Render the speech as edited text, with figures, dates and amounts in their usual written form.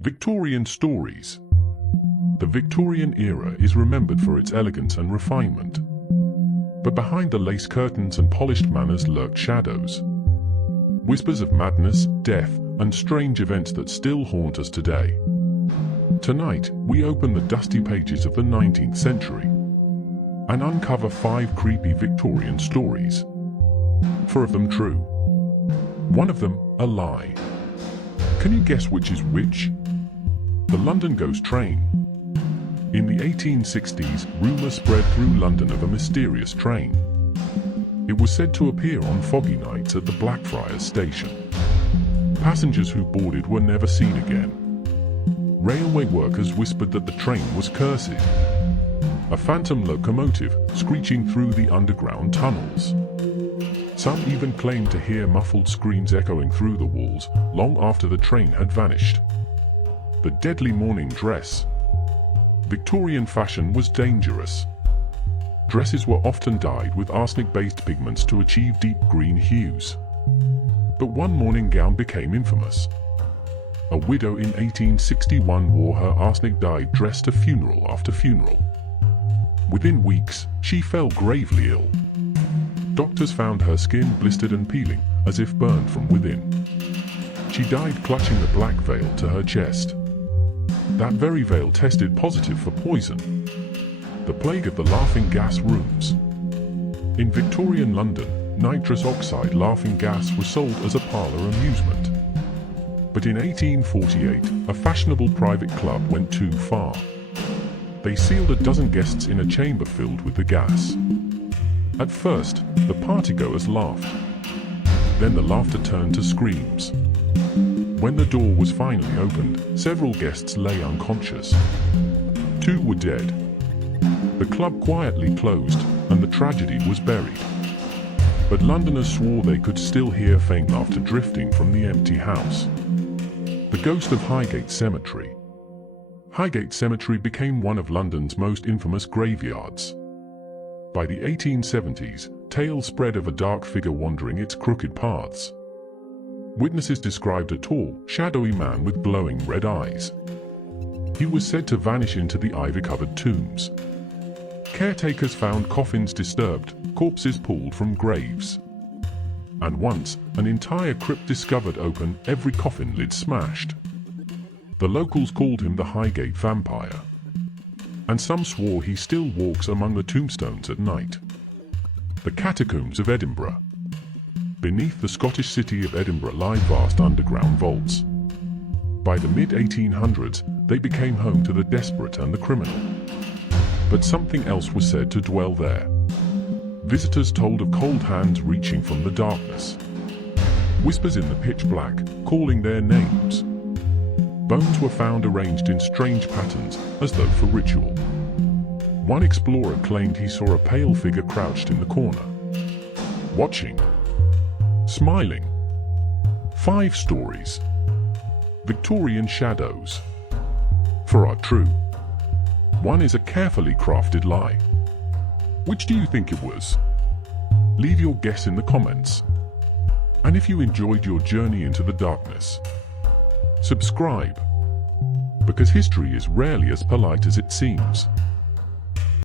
Victorian stories. The Victorian era is remembered for its elegance and refinement. But behind the lace curtains and polished manners lurked shadows. Whispers of madness, death, and strange events that still haunt us today. Tonight, we open the dusty pages of the 19th century and uncover 5 creepy Victorian stories. 4 of them true. 1 of them a lie. Can you guess which is which? The London Ghost Train. In the 1860s, rumours spread through London of a mysterious train. It was said to appear on foggy nights at the Blackfriars station. Passengers who boarded were never seen again. Railway workers whispered that the train was cursed. A phantom locomotive screeching through the underground tunnels. Some even claimed to hear muffled screams echoing through the walls long after the train had vanished. The deadly morning dress. Victorian fashion was dangerous. Dresses were often dyed with arsenic-based pigments to achieve deep green hues. But one morning gown became infamous. A widow in 1861 wore her arsenic-dyed dress to funeral after funeral. Within weeks, she fell gravely ill. Doctors found her skin blistered and peeling, as if burned from within. She died clutching the black veil to her chest. That very veil tested positive for poison. The plague of the laughing gas rooms. In Victorian London, nitrous oxide laughing gas was sold as a parlour amusement. But in 1848, a fashionable private club went too far. They sealed a dozen guests in a chamber filled with the gas. At first, the partygoers laughed. Then the laughter turned to screams. When the door was finally opened, several guests lay unconscious. 2 were dead. The club quietly closed, and the tragedy was buried. But Londoners swore they could still hear faint laughter drifting from the empty house. The ghost of Highgate Cemetery. Highgate Cemetery became one of London's most infamous graveyards. By the 1870s, tales spread of a dark figure wandering its crooked paths. Witnesses described a tall, shadowy man with glowing red eyes. He was said to vanish into the ivy-covered tombs. Caretakers found coffins disturbed, corpses pulled from graves. And once, an entire crypt discovered open, every coffin lid smashed. The locals called him the Highgate Vampire. And some swore he still walks among the tombstones at night. The Catacombs of Edinburgh. Beneath the Scottish city of Edinburgh lie vast underground vaults. By the mid-1800s, they became home to the desperate and the criminal. But something else was said to dwell there. Visitors told of cold hands reaching from the darkness. Whispers in the pitch black, calling their names. Bones were found arranged in strange patterns, as though for ritual. One explorer claimed he saw a pale figure crouched in the corner. Watching. Smiling. 5 stories. Victorian shadows. 4 are true. 1 is a carefully crafted lie. Which do you think it was? Leave your guess in the comments. And if you enjoyed your journey into the darkness, subscribe. Because history is rarely as polite as it seems.